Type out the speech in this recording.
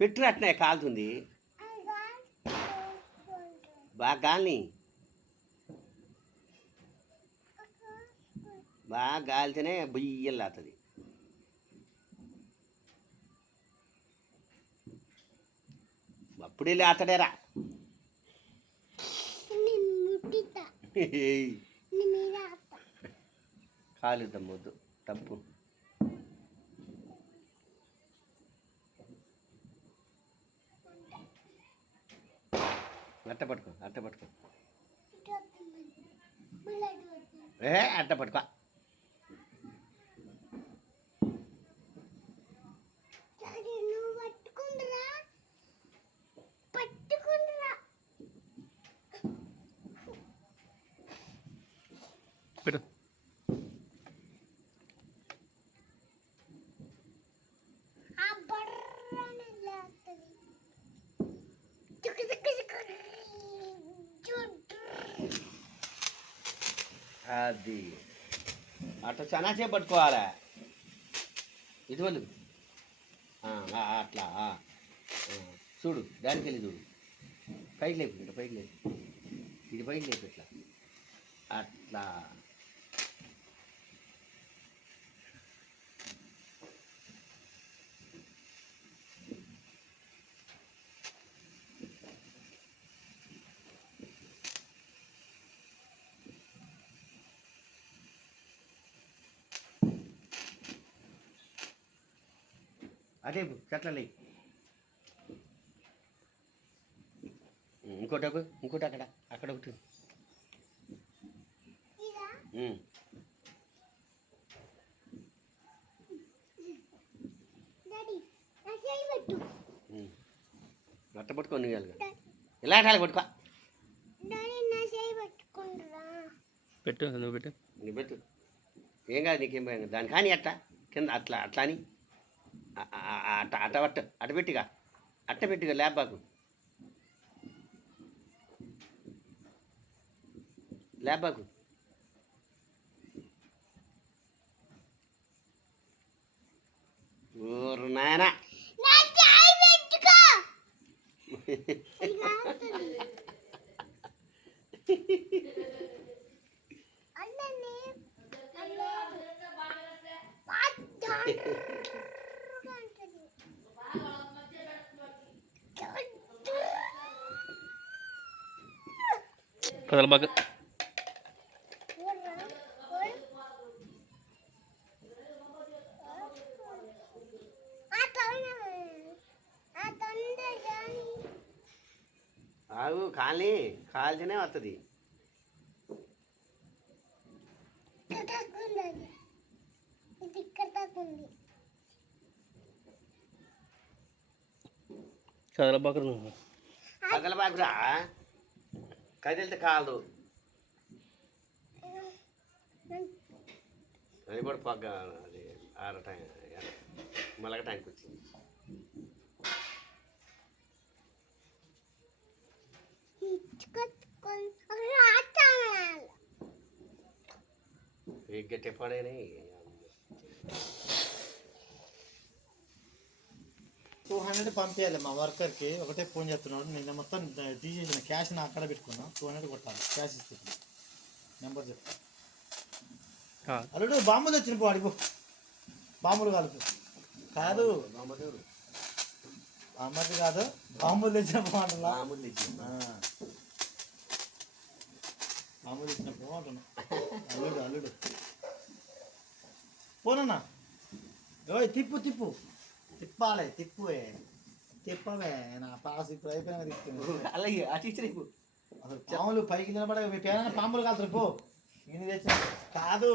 పెట్టు అట్నే కాలుతుంది బాగా గాలిని బాగా గాలితేనే బొయ్యలు అవుతుంది. అప్పుడే లేతడేరా కాలుద్దాం వద్దు తప్పు. అట్ట పట్టుకో అట్ట పట్టుకో అట్ట పట్టుకో. పెట్టు అది అట్లా చాలాసేపు పట్టుకోవాలా. ఇది వాళ్ళు అట్లా చూడు దానికి వెళ్ళి చూడు పైకి లేపు ఇట్లా పైకి లేపు ఇది పైకి లేపు ఇట్లా అట్లా. అదే చెట్లలే ఇంకోటి ఇంకోటి అక్కడ అక్కడ ఒకటి. అట్ట పట్టుకొని ఇలా అటాలి పట్టుకో. పెట్టు నువ్వు పెట్టు నువ్వు పెట్టు ఏం కాదు నీకేం భయం. దాని కానీ అట్ట కింద అట్లా అట్లా అని అట్ట అట్ట అట్ట అట్ట పెట్టిగా అట్ట పెట్టిగా ల్యాబాకు ల్యాబాకు ఊరు నాయన బాగా ఆగు కాలి కాల్చినే వస్తుంది. కదలబాకురా కదిలితే కాదు అది కూడా పగ్గ అది ఆర టైం మలగ టైంకి వచ్చింది. గట్టి పడేనే 200 పంపించాలి మా వర్కర్కి. ఒకటే ఫోన్ చేస్తున్నాడు. నిన్న మొత్తం తీసేసిన క్యాష్ నా అక్కడ పెట్టుకున్నా. 200 కొట్టాలి క్యాష్ ఇస్తుంది. నెంబర్ చెప్తా. అల్లుడు బాంబులు వచ్చిన పో అడిపో. బాంబులు కలుపు కాదు బామ్మది కాదు బాంబులు తెచ్చిన పో అంటున్నా. బాంబులు తెచ్చిన పో అంటున్నా. అల్లుడు అల్లుడు పోనన్నా. తిప్పు తిప్పు తిప్పాలి తిప్పువే తిప్పవే. నా పాస్ ఇప్పుడు అయిపోయినా తిప్పుతుంది. అలాగే ఆ టీచర్ అసలు పాములు పైకి నిలబడే పాములు కాలుతారు పో. ఇది తెచ్చిన కాదు.